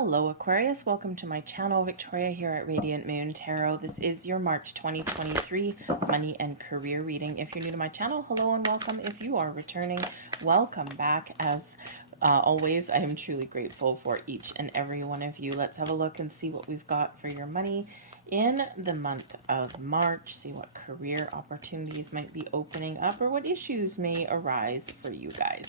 Hello Aquarius, welcome to my channel. Victoria here at Radiant Moon Tarot. This is your March 2023 money and career reading. If you're new to my channel, hello and welcome. If you are returning, welcome back. As always, I am truly grateful for each and every one of you. Let's have a look and see what we've got for your money in the month of March. See what career opportunities might be opening up or what issues may arise for you guys.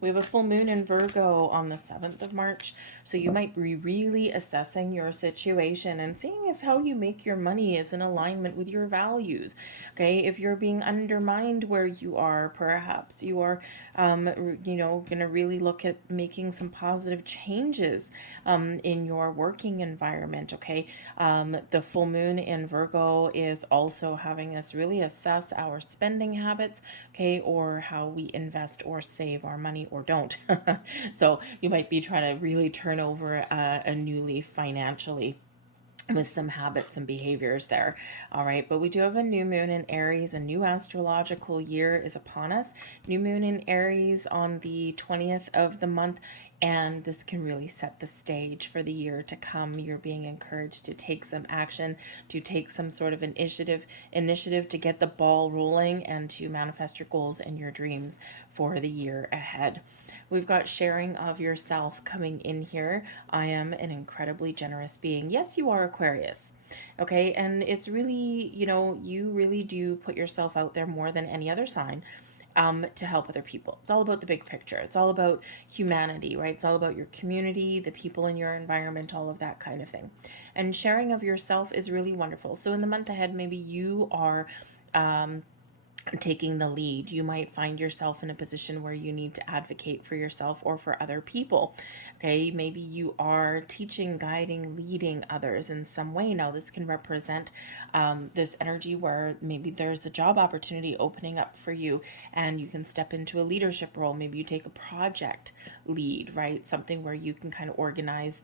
We have a full moon in Virgo on the 7th of March, so you might be really assessing your situation and seeing if how you make your money is in alignment with your values. Okay, if you're being undermined where you are, perhaps you are, going to really look at making some positive changes in your working environment. Okay, the full moon in Virgo is also having us really assess our spending habits, okay, or how we invest or save our money or don't. So you might be trying to really turn over a new leaf financially with some habits and behaviors there. All right, but we do have a new moon in Aries. A new astrological year is upon us. New moon in Aries on the 20th of the month, and this can really set the stage for the year to come. You're being encouraged to take some action, to take some sort of initiative to get the ball rolling and to manifest your goals and your dreams for the year ahead. We've got sharing of yourself coming in here. I am an incredibly generous being. Yes, you are Aquarius. Okay, and it's really, you really do put yourself out there more than any other sign. To help other people. It's all about the big picture. It's all about humanity, right? It's all about your community, the people in your environment, all of that kind of thing. And sharing of yourself is really wonderful. So in the month ahead, maybe you are taking the lead. You might find yourself in a position where you need to advocate for yourself or for other people. Okay, maybe you are teaching, guiding, leading others in some way. Now, this can represent this energy where maybe there's a job opportunity opening up for you and you can step into a leadership role. Maybe you take a project lead, right? Something where you can kind of organize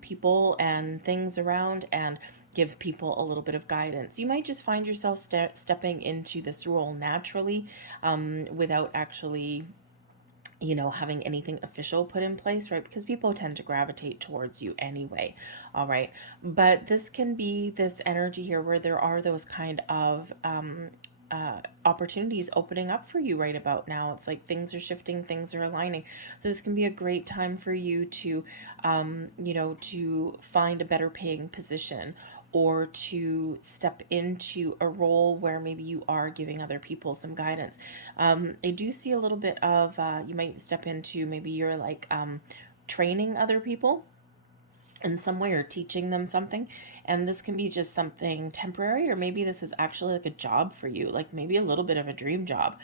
people and things around and give people a little bit of guidance. You might just find yourself stepping into this role naturally without actually having anything official put in place, right? Because people tend to gravitate towards you anyway. All right, but this can be this energy here where there are those kind of opportunities opening up for you right about now. It's like things are shifting, things are aligning. So this can be a great time for you to to find a better paying position, or to step into a role where maybe you are giving other people some guidance. I do see a little bit of, you might step into, maybe you're like training other people in some way or teaching them something, and this can be just something temporary, or maybe this is actually like a job for you, like maybe a little bit of a dream job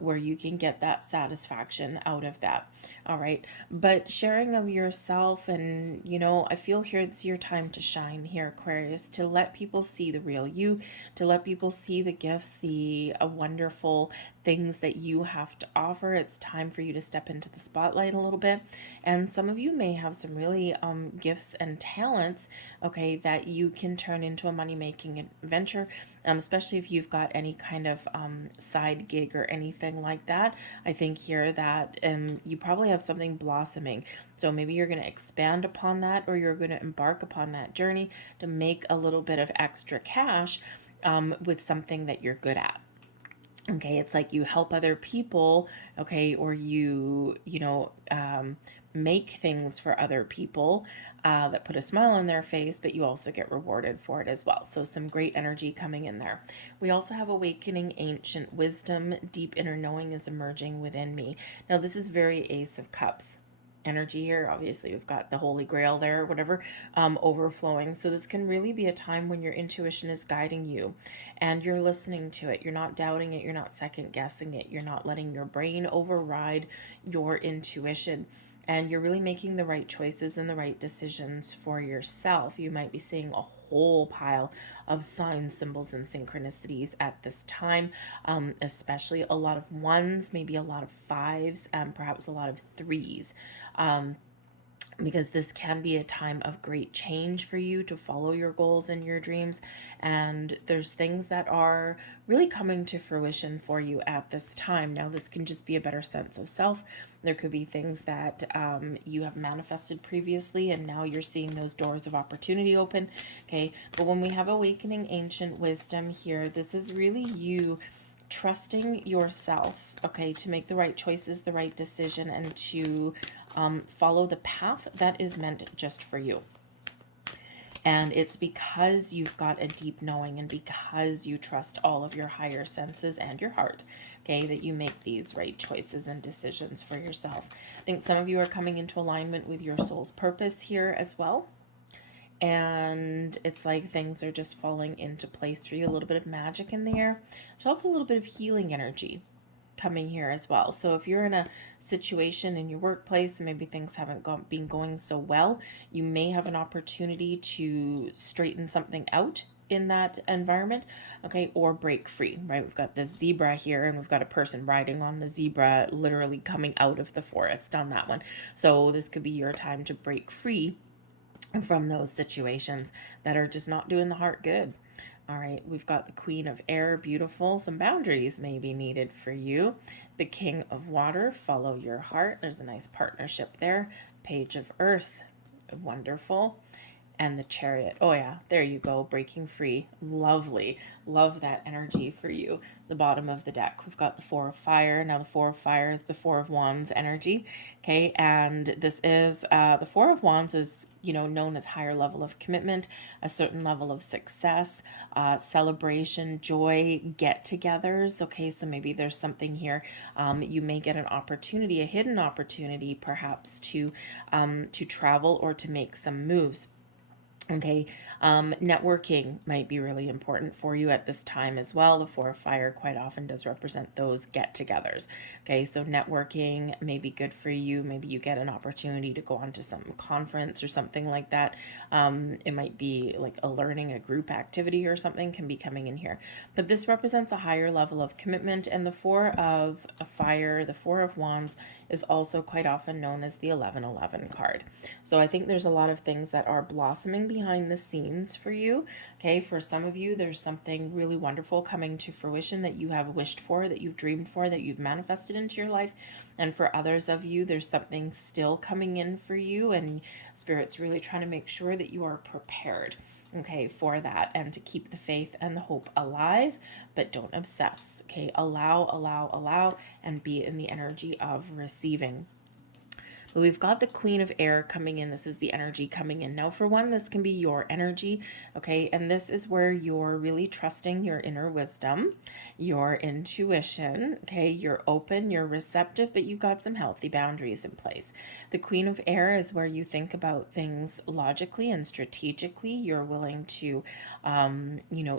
where you can get that satisfaction out of that. All right, but sharing of yourself, and I feel here it's your time to shine here, Aquarius, to let people see the real you, to let people see the gifts, the wonderful things that you have to offer. It's time for you to step into the spotlight a little bit, and some of you may have some really gifts and talents, okay, that you can turn into a money-making venture, especially if you've got any kind of side gig or anything like that. I think here that you probably have something blossoming, so maybe you're going to expand upon that, or you're going to embark upon that journey to make a little bit of extra cash with something that you're good at. Okay, it's like you help other people, okay, or you make things for other people that put a smile on their face, but you also get rewarded for it as well. So some great energy coming in there. We also have awakening ancient wisdom. Deep inner knowing is emerging within me. Now, this is very Ace of Cups energy here. Obviously, we've got the Holy Grail there, or whatever, overflowing. So this can really be a time when your intuition is guiding you and you're listening to it. You're not doubting it. You're not second guessing it. You're not letting your brain override your intuition. And you're really making the right choices and the right decisions for yourself. You might be seeing a whole pile of signs, symbols, and synchronicities at this time, especially a lot of ones, maybe a lot of fives, perhaps a lot of threes. because this can be a time of great change for you to follow your goals and your dreams. And there's things that are really coming to fruition for you at this time. Now, this can just be a better sense of self. There could be things that you have manifested previously, and now you're seeing those doors of opportunity open. Okay. But when we have awakening ancient wisdom here, this is really you trusting yourself, okay, to make the right choices, the right decision, and to follow the path that is meant just for you. And it's because you've got a deep knowing and because you trust all of your higher senses and your heart, okay, that you make these right choices and decisions for yourself. I think some of you are coming into alignment with your soul's purpose here as well. And it's like things are just falling into place for you. A little bit of magic in the air. There's also a little bit of healing energy coming here as well. So if you're in a situation in your workplace, maybe things haven't been going so well, you may have an opportunity to straighten something out in that environment, okay, or break free, right? We've got this zebra here, and we've got a person riding on the zebra, literally coming out of the forest on that one. So this could be your time to break free from those situations that are just not doing the heart good. All right, we've got the Queen of Air, beautiful. Some boundaries may be needed for you. The King of Water, follow your heart. There's a nice partnership there. Page of Earth, wonderful. And the Chariot. Oh yeah, there you go, breaking free. Lovely. Love that energy for you. The bottom of the deck, we've got the Four of Fire. Now the Four of Fire is the Four of Wands energy. Okay, and this is the Four of Wands is, you know, known as higher level of commitment, a certain level of success, celebration, joy, get-togethers. Okay, so maybe there's something here. You may get an opportunity, a hidden opportunity, perhaps to travel or to make some moves. Okay, networking might be really important for you at this time as well. The Four of Fire quite often does represent those get-togethers. Okay, so networking may be good for you. Maybe you get an opportunity to go on to some conference or something like that. It might be like a learning, a group activity or something can be coming in here. But this represents a higher level of commitment. And the Four of Fire, the Four of Wands, is also quite often known as the 1111 card. So I think there's a lot of things that are blossoming behind the scenes for you. Okay, for some of you, there's something really wonderful coming to fruition that you have wished for, that you've dreamed for, that you've manifested into your life. And for others of you, there's something still coming in for you, and Spirit's really trying to make sure that you are prepared, okay, for that, and to keep the faith and the hope alive, but don't obsess. Okay, allow, and be in the energy of receiving. But we've got the Queen of Air coming in. This is the energy coming in. Now, for one, this can be your energy, okay? And this is where you're really trusting your inner wisdom, your intuition, okay? You're open, you're receptive, but you got some healthy boundaries in place. The Queen of Air is where you think about things logically and strategically. You're willing to,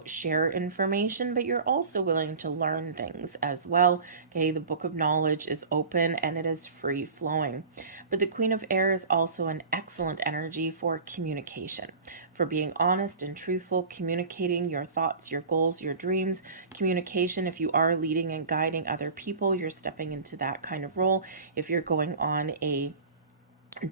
share information, but you're also willing to learn things as well, okay? The book of knowledge is open and it is free flowing. But the Queen of Air is also an excellent energy for communication, for being honest and truthful, communicating your thoughts, your goals, your dreams. Communication, if you are leading and guiding other people, you're stepping into that kind of role. If you're going on a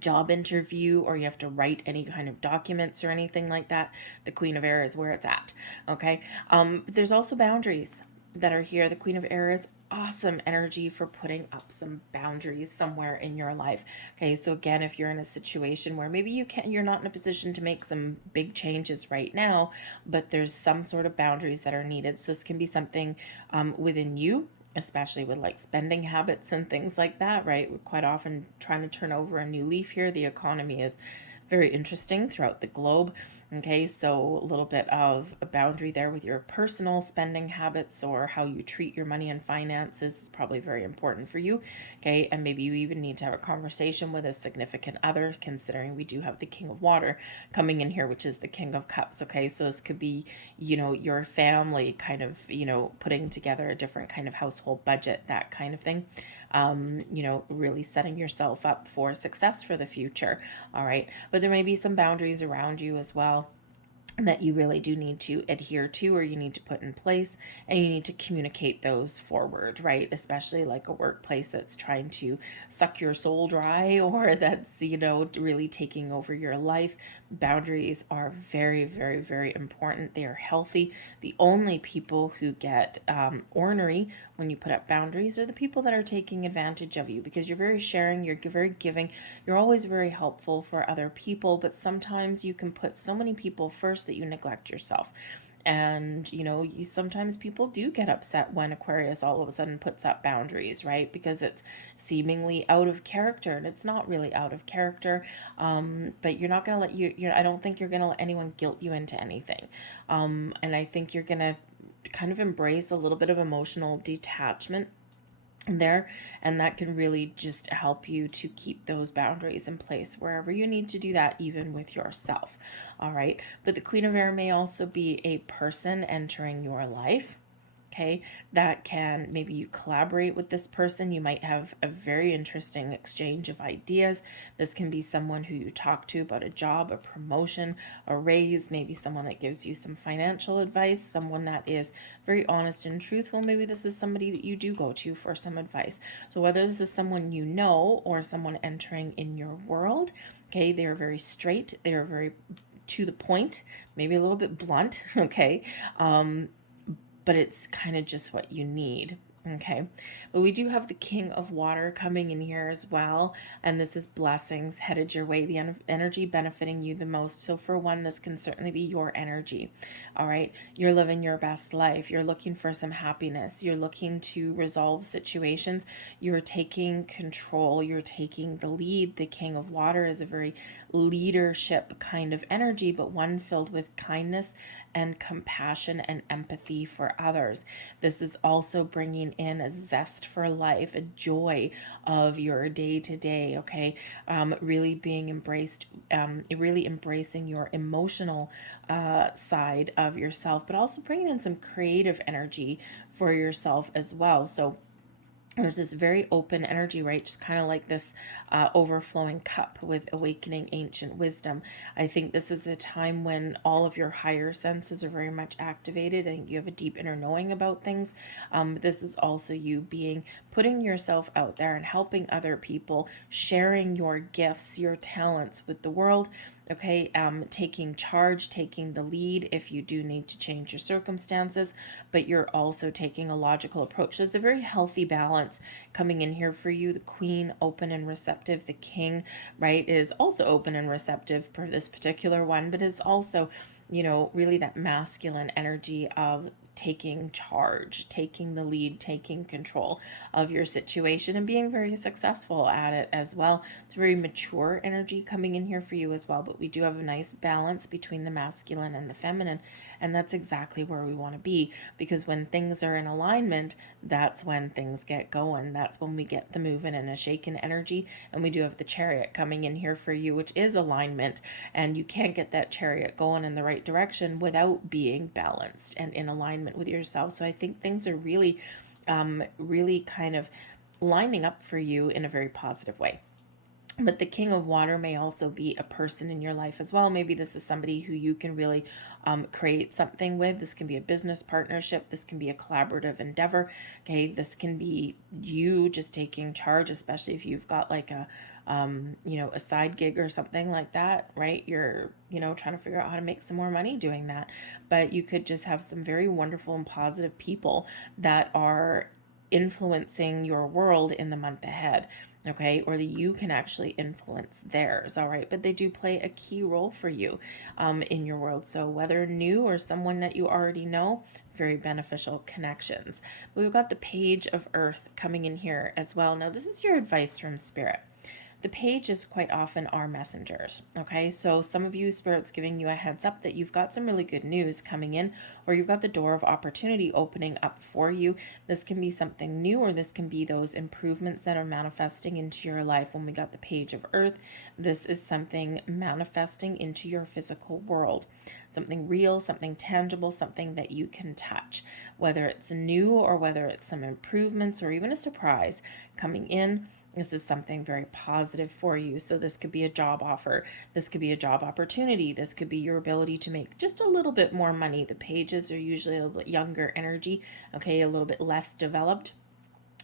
job interview or you have to write any kind of documents or anything like that, the Queen of Air is where it's at. Okay. But there's also boundaries that are here. The Queen of Air is awesome energy for putting up some boundaries somewhere in your life. Okay, so again, if you're in a situation where maybe you're not in a position to make some big changes right now, but there's some sort of boundaries that are needed. So this can be something within you, especially with like spending habits and things like that, right? We're quite often trying to turn over a new leaf here. The economy is very interesting throughout the globe. Okay, so a little bit of a boundary there with your personal spending habits or how you treat your money and finances is probably very important for you. Okay, and maybe you even need to have a conversation with a significant other, considering we do have the King of Water coming in here, which is the King of Cups. Okay, so this could be, your family kind of, putting together a different kind of household budget, that kind of thing. Really setting yourself up for success for the future. All right. But there may be some boundaries around you as well. that you really do need to adhere to, or you need to put in place, and you need to communicate those forward, right? Especially like a workplace that's trying to suck your soul dry, or that's, really taking over your life. Boundaries are very, very, very important. They are healthy. The only people who get ornery when you put up boundaries are the people that are taking advantage of you, because you're very sharing, you're very giving, you're always very helpful for other people, but sometimes you can put so many people first that you neglect yourself. And you sometimes people do get upset when Aquarius all of a sudden puts up boundaries, right? Because it's seemingly out of character, and it's not really out of character. But you're not gonna let I don't think you're gonna let anyone guilt you into anything. And I think you're gonna kind of embrace a little bit of emotional detachment there, and that can really just help you to keep those boundaries in place wherever you need to do that, even with yourself. All right, but the Queen of Air may also be a person entering your life. Okay, that can, maybe you collaborate with this person, you might have a very interesting exchange of ideas. This can be someone who you talk to about a job, a promotion, a raise, maybe someone that gives you some financial advice, someone that is very honest and truthful. Maybe this is somebody that you do go to for some advice. So whether this is someone you know or someone entering in your world, okay, they are very straight, they are very to the point, maybe a little bit blunt, okay, but it's kind of just what you need. Okay, but we do have the King of Water coming in here as well, and this is blessings headed your way, the energy benefiting you the most. So for one, this can certainly be your energy. All right, you're living your best life, you're looking for some happiness, you're looking to resolve situations, you're taking control, you're taking the lead. The King of Water is a very leadership kind of energy, but one filled with kindness and compassion and empathy for others. This is also bringing in a zest for life, a joy of your day to day, okay? Really being embraced, really embracing your emotional side of yourself, but also bringing in some creative energy for yourself as well. So there's this very open energy, right? Just kind of like this overflowing cup with awakening ancient wisdom. I think this is a time when all of your higher senses are very much activated. I think you have a deep inner knowing about things. This is also you putting yourself out there and helping other people, sharing your gifts, your talents with the world. Okay, taking charge, taking the lead if you do need to change your circumstances, but you're also taking a logical approach. So it's a very healthy balance coming in here for you. The Queen, open and receptive. The King, right, is also open and receptive for this particular one, but is also, really that masculine energy of taking charge, taking the lead, taking control of your situation, and being very successful at it as well. It's very mature energy coming in here for you as well, but we do have a nice balance between the masculine and the feminine, and that's exactly where we want to be, because when things are in alignment, that's when things get going. That's when we get the moving and a shaken energy. And we do have the Chariot coming in here for you, which is alignment, and you can't get that Chariot going in the right direction without being balanced and in alignment with yourself. So I think things are really really kind of lining up for you in a very positive way. But the King of Water may also be a person in your life as well. Maybe this is somebody who you can really create something with. This can be a business partnership. This can be a collaborative endeavor. Okay, this can be you just taking charge, especially if you've got like a a side gig or something like that, right? You're, trying to figure out how to make some more money doing that. But you could just have some very wonderful and positive people that are influencing your world in the month ahead, okay? Or that you can actually influence theirs, all right? But they do play a key role for you in your world. So whether new or someone that you already know, very beneficial connections. But we've got the Page of Earth coming in here as well. Now, this is your advice from Spirit. The pages quite often are messengers, okay? So some of you, Spirit's giving you a heads up that you've got some really good news coming in, or you've got the door of opportunity opening up for you. This can be something new, or this can be those improvements that are manifesting into your life. When we got the Page of Earth, this is something manifesting into your physical world. Something real, something tangible, something that you can touch. Whether it's new or whether it's some improvements or even a surprise coming in, This is something very positive for you. So this could be a job offer. This could be a job opportunity. This could be your ability to make just a little bit more money. The pages are usually a little bit younger energy, okay, a little bit less developed.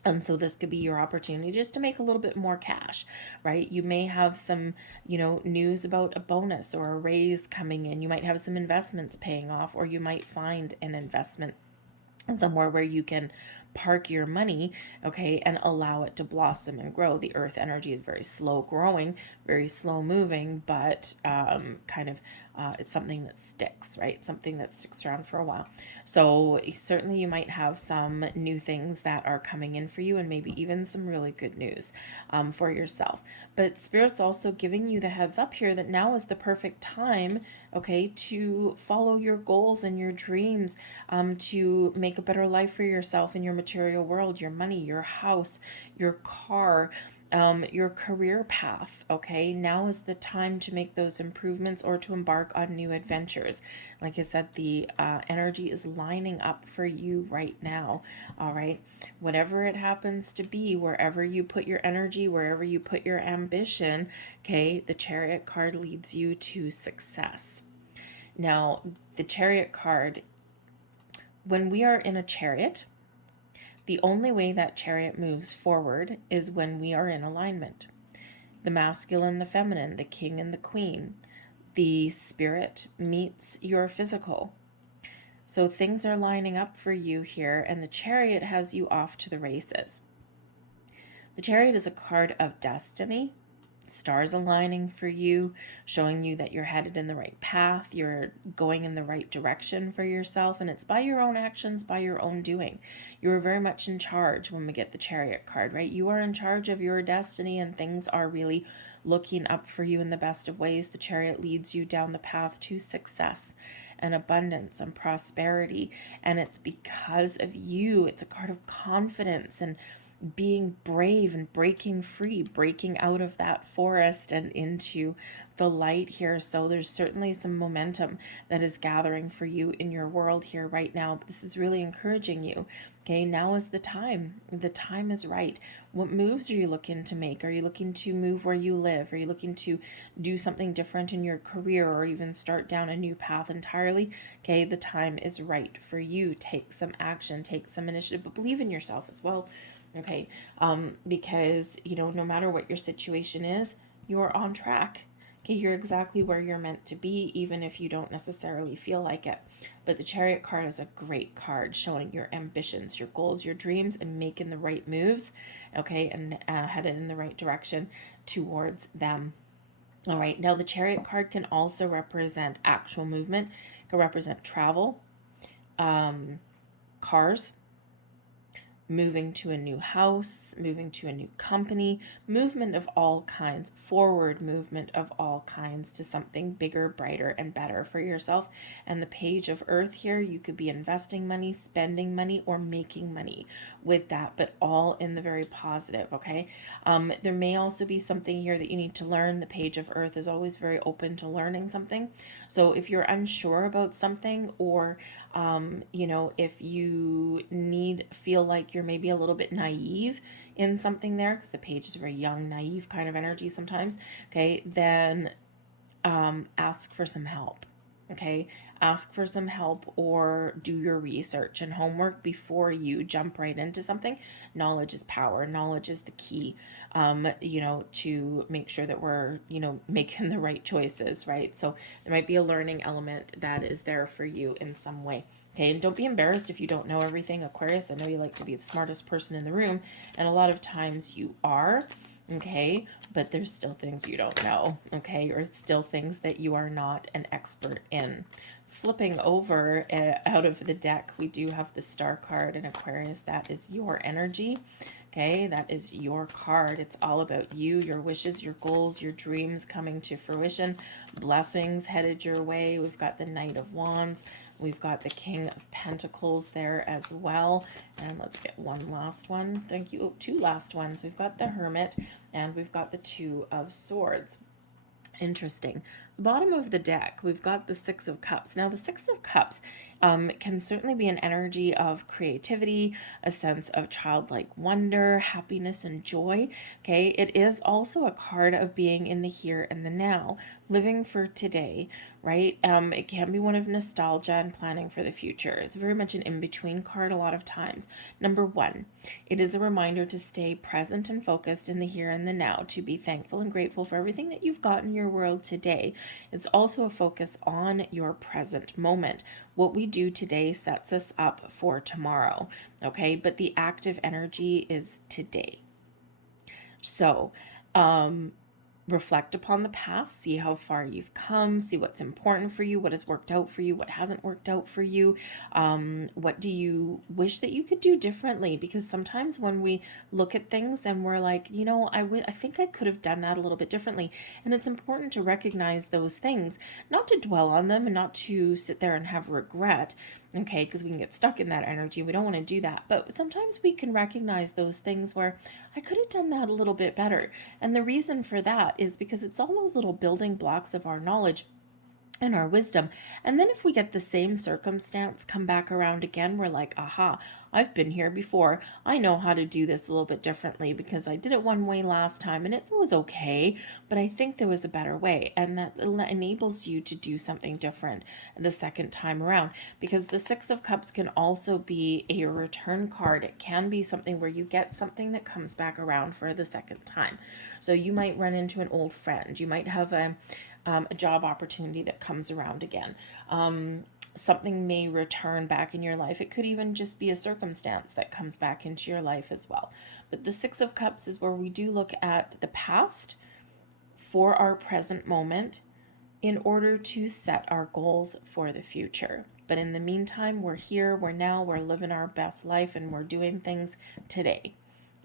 And so this could be your opportunity just to make a little bit more cash, right? You may have some, news about a bonus or a raise coming in. You might have some investments paying off, or you might find an investment somewhere where you can park your money, okay, and allow it to blossom and grow. The earth energy is very slow growing, very slow moving, but it's something that sticks, right? Something that sticks around for a while. So certainly you might have some new things that are coming in for you, and maybe even some really good news for yourself. But Spirit's also giving you the heads up here that now is the perfect time, okay, to follow your goals and your dreams, to make a better life for yourself in your material world, your money, your house, your car, your career path. Okay, now is the time to make those improvements or to embark on new adventures. Like I said, the energy is lining up for you right now. All right, whatever it happens to be, wherever you put your energy, wherever you put your ambition, okay, the Chariot card leads you to success. Now, the Chariot card, when we are in a chariot, the only way that chariot moves forward is when we are in alignment. The masculine, the feminine, the king and the queen, the spirit meets your physical. So things are lining up for you here, and the chariot has you off to the races. The chariot is a card of destiny, stars aligning for you, showing you that you're headed in the right path, you're going in the right direction for yourself, and it's by your own actions, by your own doing. You are very much in charge when we get the chariot card, right? You are in charge of your destiny, and things are really looking up for you in the best of ways. The chariot leads you down the path to success and abundance and prosperity, and it's because of you. It's a card of confidence and being brave and breaking free, breaking out of that forest and into the light here. So there's certainly some momentum that is gathering for you in your world here right now. But this is really encouraging you. Okay, now is the time. The time is right. What moves are you looking to make? Are you looking to move where you live? Are you looking to do something different in your career, or even start down a new path entirely? Okay, the time is right for you. Take some action, take some initiative, but believe in yourself as well. Okay, because, no matter what your situation is, you're on track. Okay, you're exactly where you're meant to be, even if you don't necessarily feel like it. But the Chariot card is a great card, showing your ambitions, your goals, your dreams, and making the right moves, okay, and headed in the right direction towards them. All right, now the Chariot card can also represent actual movement, can represent travel, cars, moving to a new house, moving to a new company, movement of all kinds, forward movement of all kinds to something bigger, brighter, and better for yourself. And the Page of Earth here, you could be investing money, spending money, or making money with that, but all in the very positive, okay? There may also be something here that you need to learn. The Page of Earth is always very open to learning something. So if you're unsure about something, or if you feel like you're maybe a little bit naive in something there, because the page is a very young, naive kind of energy sometimes, okay, then ask for some help. Okay, ask for some help, or do your research and homework before you jump right into something. Knowledge is power. Knowledge is the key, to make sure that we're, making the right choices, right? So there might be a learning element that is there for you in some way. Okay, and don't be embarrassed if you don't know everything, Aquarius. I know you like to be the smartest person in the room, and a lot of times you are. Okay, but there's still things you don't know, okay, or still things that you are not an expert in. Flipping over out of the deck, we do have the Star card in Aquarius. That is your energy, okay, that is your card. It's all about you, your wishes, your goals, your dreams coming to fruition, blessings headed your way. We've got the Knight of Wands. We've got the King of Pentacles there as well. And let's get one last one. Thank you. Oh, two last ones. We've got the Hermit, and we've got the Two of Swords. Interesting. The bottom of the deck, we've got the Six of Cups. Now, the Six of Cups It can certainly be an energy of creativity, a sense of childlike wonder, happiness, and joy. Okay, it is also a card of being in the here and the now, living for today, right? It can be one of nostalgia and planning for the future. It's very much an in between card a lot of times. Number one, it is a reminder to stay present and focused in the here and the now, to be thankful and grateful for everything that you've got in your world today. It's also a focus on your present moment. What we do today sets us up for tomorrow, okay? But the active energy is today. So, reflect upon the past, see how far you've come, see what's important for you, what has worked out for you, what hasn't worked out for you, what do you wish that you could do differently? Because sometimes when we look at things and we're like, I think I could have done that a little bit differently. And it's important to recognize those things, not to dwell on them and not to sit there and have regret, okay, because we can get stuck in that energy. We don't want to do that. But sometimes we can recognize those things where I could have done that a little bit better. And the reason for that is because it's all those little building blocks of our knowledge and our wisdom. And then if we get the same circumstance come back around again, we're like, aha, I've been here before. I know how to do this a little bit differently because I did it one way last time and it was okay, but I think there was a better way. And that enables you to do something different the second time around, because the Six of Cups can also be a return card. It can be something where you get something that comes back around for the second time. So you might run into an old friend. You might have a job opportunity that comes around again. Something may return back in your life. It could even just be a circumstance that comes back into your life as well. But the Six of Cups is where we do look at the past for our present moment in order to set our goals for the future. But in the meantime, we're here, we're now, we're living our best life, and we're doing things today.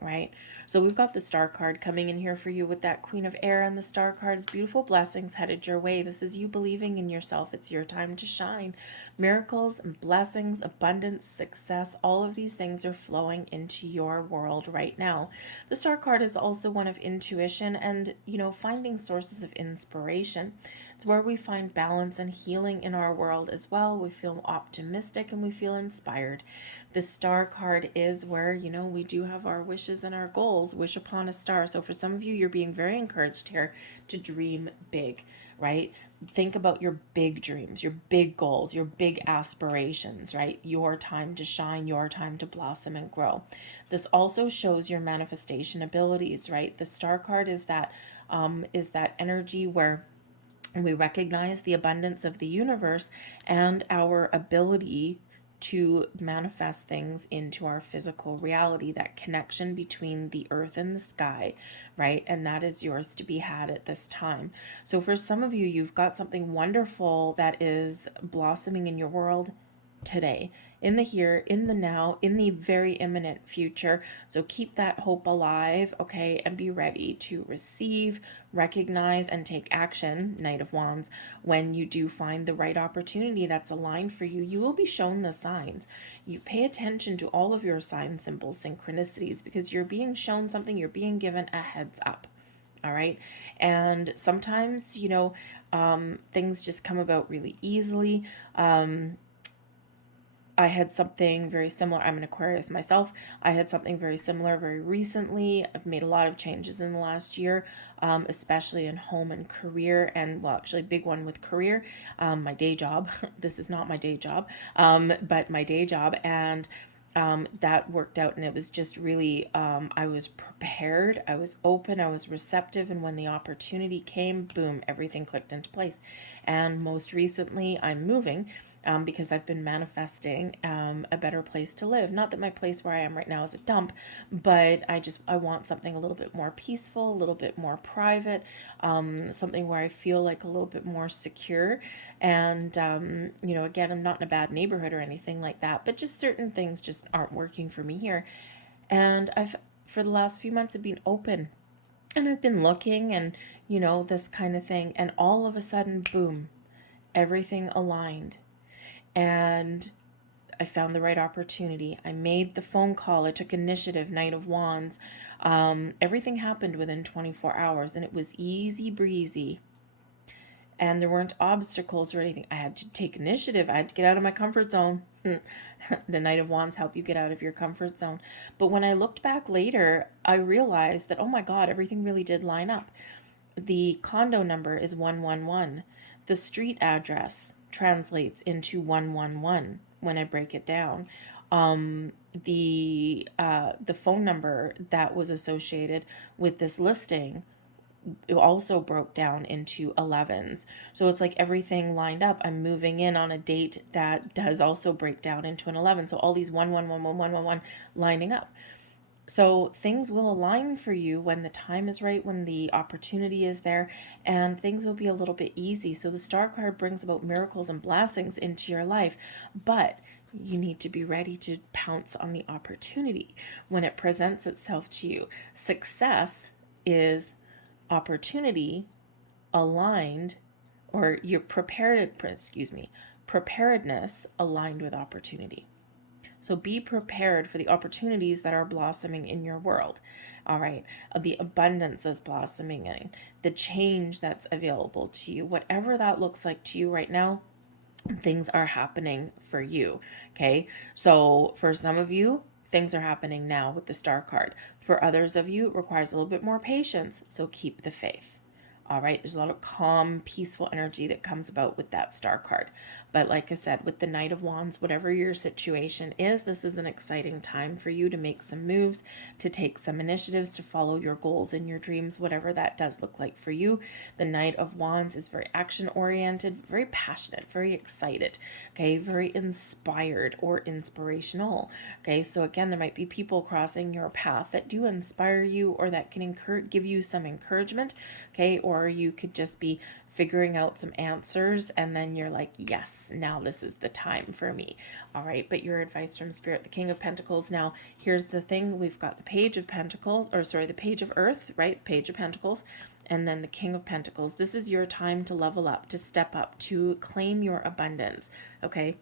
Right? So we've got the Star card coming in here for you with that Queen of Air, and the Star card is beautiful blessings headed your way. This is you believing in yourself. It's your time to shine. Miracles and blessings, abundance, success, all of these things are flowing into your world right now. The Star card is also one of intuition and, finding sources of inspiration. It's where we find balance and healing in our world as well. We feel optimistic and we feel inspired. The Star card is where, we do have our wishes and our goals. Wish upon a star. So for some of you, you're being very encouraged here to dream big, right? Think about your big dreams, your big goals, your big aspirations, right? Your time to shine, your time to blossom and grow. This also shows your manifestation abilities, right? The Star card is that energy where we recognize the abundance of the universe and our ability to manifest things into our physical reality, that connection between the earth and the sky, right? And that is yours to be had at this time. So for some of you, you've got something wonderful that is blossoming in your world today, in the here, in the now, in the very imminent future. So keep that hope alive, okay, and be ready to receive, recognize, and take action, Knight of Wands, when you do find the right opportunity that's aligned for you. You will be shown the signs. You pay attention to all of your sign symbols, synchronicities, because you're being shown something, you're being given a heads up. All right. And sometimes, things just come about really easily. I had something very similar. I'm an Aquarius myself. I had something very similar very recently. I've made a lot of changes in the last year, especially in home and career, and actually big one with career, my day job. This is not my day job, but my day job. And that worked out, and it was just really, I was prepared, I was open, I was receptive, and when the opportunity came, boom, everything clicked into place. And most recently, I'm moving, because I've been manifesting a better place to live. Not that my place where I am right now is a dump, but I want something a little bit more peaceful, a little bit more private, something where I feel like a little bit more secure. And, again, I'm not in a bad neighborhood or anything like that, but just certain things just aren't working for me here. And for the last few months, I've been open and I've been looking and, this kind of thing. And all of a sudden, boom, everything aligned. And I found the right opportunity. I made the phone call. I took initiative, Knight of Wands. Everything happened within 24 hours and it was easy breezy. and there weren't obstacles or anything. I had to take initiative. I had to get out of my comfort zone. The Knight of Wands help you get out of your comfort zone. But when I looked back later, I realized that, oh my God, everything really did line up. The condo number is 111. The street address translates into 111 when I break it down. The phone number that was associated with this listing, it also broke down into 11s. So it's like everything lined up. I'm moving in on a date that does also break down into an 11. So all these 1111111 lining up. So things will align for you when the time is right, when the opportunity is there, and things will be a little bit easy. So the star card brings about miracles and blessings into your life, but you need to be ready to pounce on the opportunity when it presents itself to you. Success is opportunity aligned, or your preparedness aligned with opportunity. So be prepared for the opportunities that are blossoming in your world. All right. The abundance that's blossoming in, the change that's available to you, whatever that looks like to you right now, things are happening for you. Okay. So for some of you, things are happening now with the star card. For others of you, it requires a little bit more patience. So keep the faith. All right, there's a lot of calm, peaceful energy that comes about with that star card. But like I said, with the Knight of Wands, whatever your situation is, this is an exciting time for you to make some moves, to take some initiatives, to follow your goals and your dreams, whatever that does look like for you. The Knight of Wands is very action-oriented, very passionate, very excited, okay, very inspired or inspirational. Okay, so again, there might be people crossing your path that do inspire you or that can give you some encouragement, okay, or you could just be figuring out some answers and then you're like, yes, now this is the time for me. All right, but your advice from Spirit, the King of Pentacles. Now, here's the thing. We've got the Page of Pentacles, or sorry, the Page of Earth, right? Page of Pentacles, and then the King of Pentacles. This is your time to level up, to step up, to claim your abundance, okay?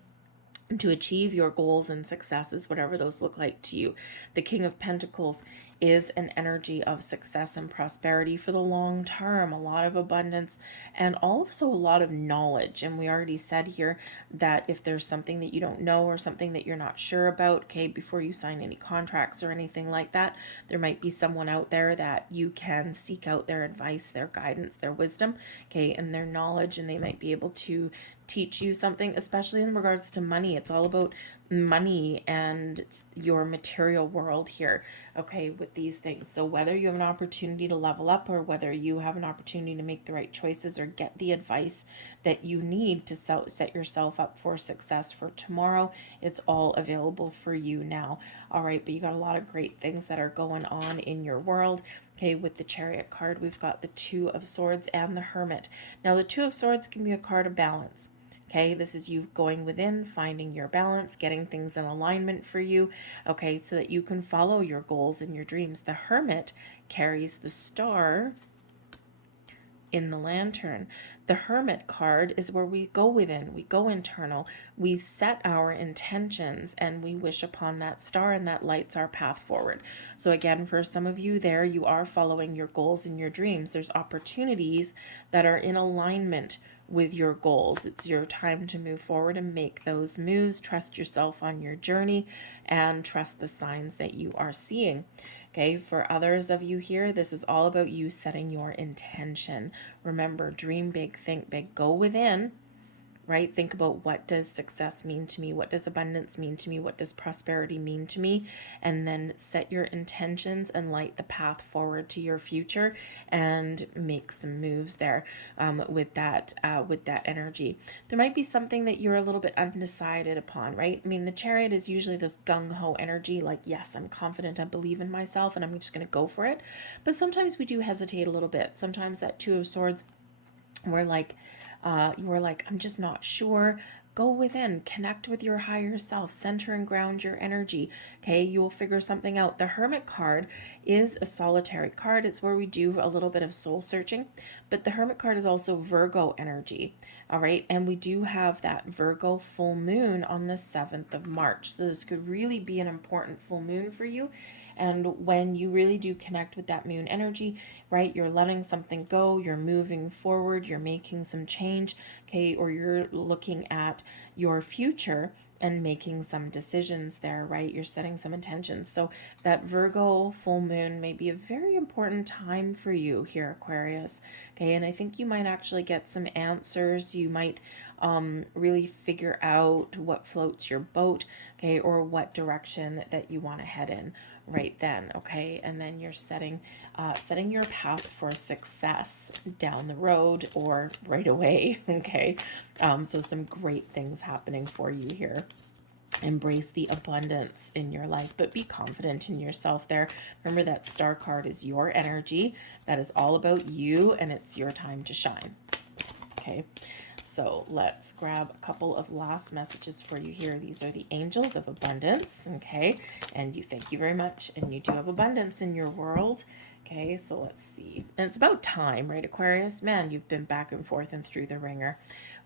To achieve your goals and successes, whatever those look like to you. The King of Pentacles is an energy of success and prosperity for the long term, a lot of abundance, and also a lot of knowledge. And we already said here that if there's something that you don't know or something that you're not sure about, okay, before you sign any contracts or anything like that, there might be someone out there that you can seek out their advice, their guidance, their wisdom, okay, and their knowledge, and they might be able to teach you something, especially in regards to money. It's all about money and your material world here, okay, with these things. So whether you have an opportunity to level up or whether you have an opportunity to make the right choices or get the advice that you need to set yourself up for success for tomorrow, it's all available for you now. All right, but you got a lot of great things that are going on in your world. Okay, with the Chariot card, we've got the Two of Swords and the Hermit. Now, the Two of Swords can be a card of balance. Okay, this is you going within, finding your balance, getting things in alignment for you, okay, so that you can follow your goals and your dreams. The Hermit carries the star in the lantern. The Hermit card is where we go within, we go internal, we set our intentions and we wish upon that star, and that lights our path forward. So again, for some of you there, you are following your goals and your dreams. There's opportunities that are in alignment with your goals. It's your time to move forward and make those moves. Trust yourself on your journey and trust the signs that you are seeing. Okay, for others of you here, this is all about you setting your intention. Remember, dream big, think big, go within, right? Think about, what does success mean to me? What does abundance mean to me? What does prosperity mean to me? And then set your intentions and light the path forward to your future and make some moves there with that energy. There might be something that you're a little bit undecided upon, right? I mean, the Chariot is usually this gung-ho energy, like, yes, I'm confident, I believe in myself, and I'm just going to go for it. But sometimes we do hesitate a little bit. Sometimes that Two of Swords, we're like, you were like, I'm just not sure. Go within, connect with your higher self, center and ground your energy. Okay, you'll figure something out. The Hermit card is a solitary card. It's where we do a little bit of soul searching, but the Hermit card is also Virgo energy. All right, and we do have that Virgo full moon on the 7th of March. So this could really be an important full moon for you. And when you really do connect with that moon energy, right, you're letting something go, you're moving forward, you're making some change, okay, or you're looking at your future and making some decisions there, right? You're setting some intentions. So that Virgo full moon may be a very important time for you here, Aquarius. Okay, and I think you might actually get some answers. You might really figure out what floats your boat, okay, or what direction that you want to head in right then, okay? And then you're setting your path for success down the road or right away, okay? So some great things happening for you here. Embrace the abundance in your life, but be confident in yourself there. Remember that star card is your energy. That is all about you, and it's your time to shine, okay? So let's grab a couple of last messages for you here. These are the angels of abundance, okay? And you thank you very much, and you do have abundance in your world. Okay, so let's see. And it's about time, right, Aquarius? Man, you've been back and forth and through the ringer.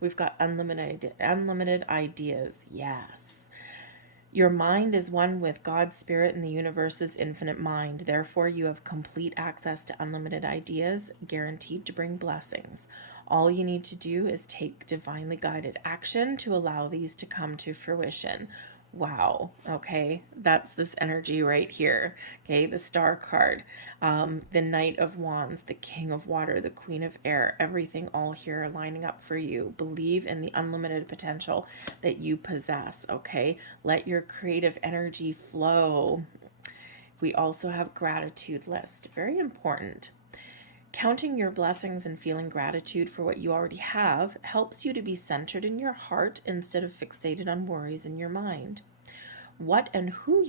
We've got unlimited ideas. Yes. Your mind is one with God's spirit and the universe's infinite mind. Therefore, you have complete access to unlimited ideas, guaranteed to bring blessings. All you need to do is take divinely guided action to allow these to come to fruition. Wow. Okay. That's this energy right here. Okay. The star card, the Knight of Wands, the King of Water, the Queen of Air, everything all here lining up for you. Believe in the unlimited potential that you possess. Okay. Let your creative energy flow. We also have gratitude list. Very important. Counting your blessings and feeling gratitude for what you already have helps you to be centered in your heart instead of fixated on worries in your mind. What and who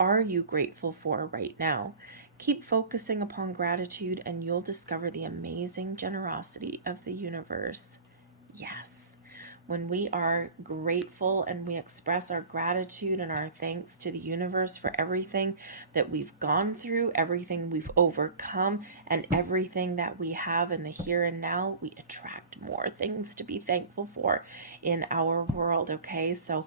are you grateful for right now? Keep focusing upon gratitude and you'll discover the amazing generosity of the universe. Yes. When we are grateful and we express our gratitude and our thanks to the universe for everything that we've gone through, everything we've overcome, and everything that we have in the here and now, we attract more things to be thankful for in our world, okay? So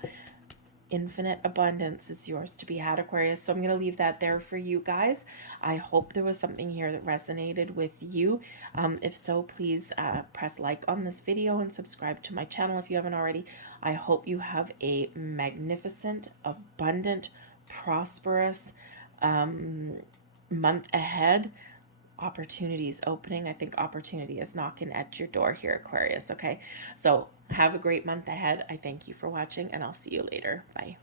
infinite abundance is yours to be had, Aquarius. So I'm going to leave that there for you guys. I hope there was something here that resonated with you. If so, please press like on this video and subscribe to my channel if you haven't already. I hope you have a magnificent, abundant, prosperous month ahead. Opportunities opening. I think opportunity is knocking at your door here, Aquarius. Okay, so have a great month ahead. I thank you for watching, and I'll see you later. Bye.